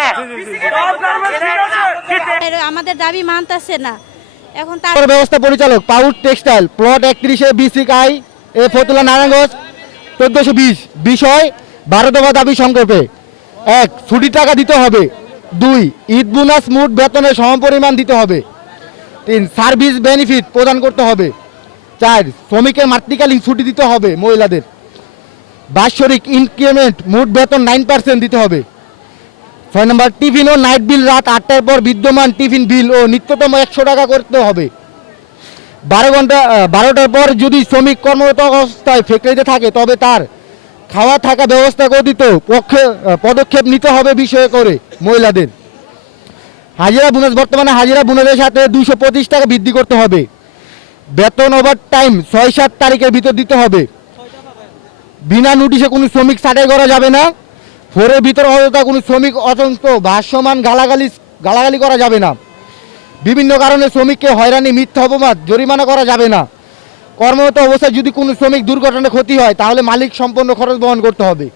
না। আমাদের দাবি মানতেছে না। এখন তার ব্যবস্থা পরিচালক পাউড textile plot 31 BCI Fatullah Narayanganj 1420 বিষয় 12 দফা দাবি সংক্ষেপে: 1. ছুটি টাকা দিতে হবে। 2. ঈদ বোনাস মোট বেতনের সমপরিমাণ দিতে হবে। 3. সার্ভিস বেনিফিট প্রদান করতে হবে। 4. শ্রমিকের মাতৃকালীন ছুটি দিতে হবে মহিলাদের। বাৎসরিক ইনক্রিমেন্ট মোট বেতন 9% দিতে হবে। 6 নম্বর, টিফিন ও নাইট বিল রাত 8টার পর বিদ্যমান টিফিন বিল ও নিত্যতম 100 টাকা করতে হবে। 12টার পর যদি শ্রমিক কর্মরত অবস্থায় ফ্যাক্টরিতে থাকে তবে তার খাওয়া থাকা ব্যবস্থা গঠিত পদক্ষেপ নিতে হবে বিষয়ে করে মহিলাদের। হাজিরা বোনাস বর্তমানে হাজিরা বোনাসের সাথে 225 টাকা বৃদ্ধি করতে হবে। বেতন ওভার টাইম 6-7 তারিখের ভিতর দিতে হবে। বিনা নোটিশে কোনো শ্রমিক ছাঁটাই করা যাবে না। ফোরের ভিতর অযথা কোনো শ্রমিক অত্যন্ত ভাষ্যমান গালাগালি করা যাবে না। বিভিন্ন কারণে শ্রমিককে হয়রানি, মিথ্যা অপবাদ, জরিমানা করা যাবে না। কর্মরত অবস্থায় যদি কোনো শ্রমিক দুর্ঘটনায় ক্ষতি হয় তাহলে মালিক সম্পূর্ণ খরচ বহন করতে হবে।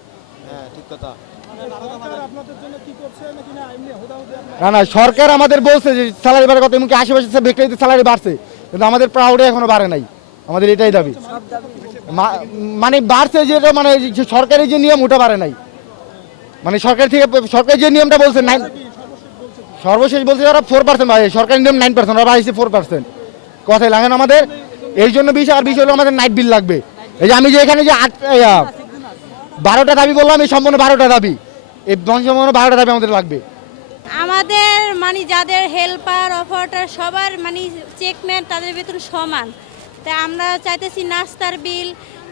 না, সরকার আমাদের বলছে যে স্যালারি বাড়ার কথা, এমনকি আশেপাশে ব্যক্তিতে স্যালারি বাড়ছে, কিন্তু আমাদের প্রাউডে এখনো বাড়ে নাই। আমাদের এটাই দাবি, মানে বাড়ছে যেটা, মানে সরকারি যে নিয়ম ওটা বাড়ে নাই। মানে সরকার যে নিয়মটা বলছে সর্বশেষ বলছে ওরা 4%, সরকারি নিয়ম 9%, ওরা বাড়ছে 4%। কথাই লাগেন আমাদের এই জন্য বিষয়। আর বিষয় হলো আমাদের নাইট বিল লাগবে। এই যে আমি যে এখানে যে 12টা দাবি বললাম, এই সম্পূর্ণ 12টা দাবি, এই সম্পূর্ণ 12টা দাবি আমাদের লাগবে। আমাদের মানে যাদের হেল্পার অপারেটর সবার মানে চেকম্যান তাদের বেতন সমান। তাই আমরা চাইতেছি নাস্তার বিল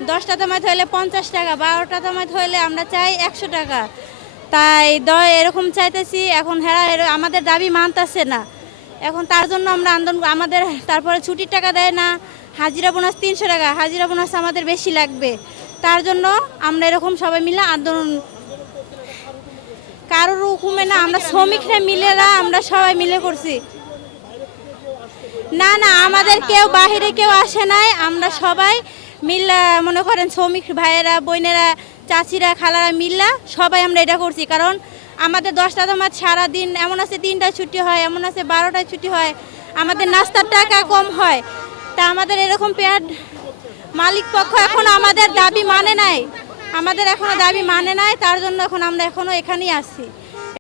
10টা জমাত হলে 50 টাকা, 12টা জমাত হলে আমরা চাই 100 টাকা। তাই এরকম চাইতেছি। এখন আমাদের দাবি মানতেছে না। এখন তার জন্য আমরা আন্দোলন, আমাদের তারপরে ছুটির টাকা দেয় না। হাজিরা বোনাস 300 টাকা, হাজিরা বোনাস আমাদের বেশি লাগবে। তার জন্য আমরা এরকম সবাই মিলে আন্দোলন, কারোর হুকুমে না, আমরা শ্রমিকরা মিলে না, আমরা সবাই মিলে করছি। না, আমাদের কেউ বাহিরে কেউ আসে নাই। আমরা সবাই মিল্লা, মনে করেন শ্রমিক ভাইয়েরা, বোনেরা, চাচিরা, খালারা মিল্লা সবাই আমরা এটা করছি। কারণ আমাদের 10টা জমাত সারাদিন, এমন আছে 3টায় ছুটি হয়, এমন আছে 12টায় ছুটি হয়, আমাদের নাস্তার টাকা কম হয়। তা আমাদের এরকম মালিক পক্ষ এখন আমাদের দাবি মানে নাই, আমাদের এখনো দাবি মানে নাই। তার জন্য এখন আমরা এখনো এখানেই আছি।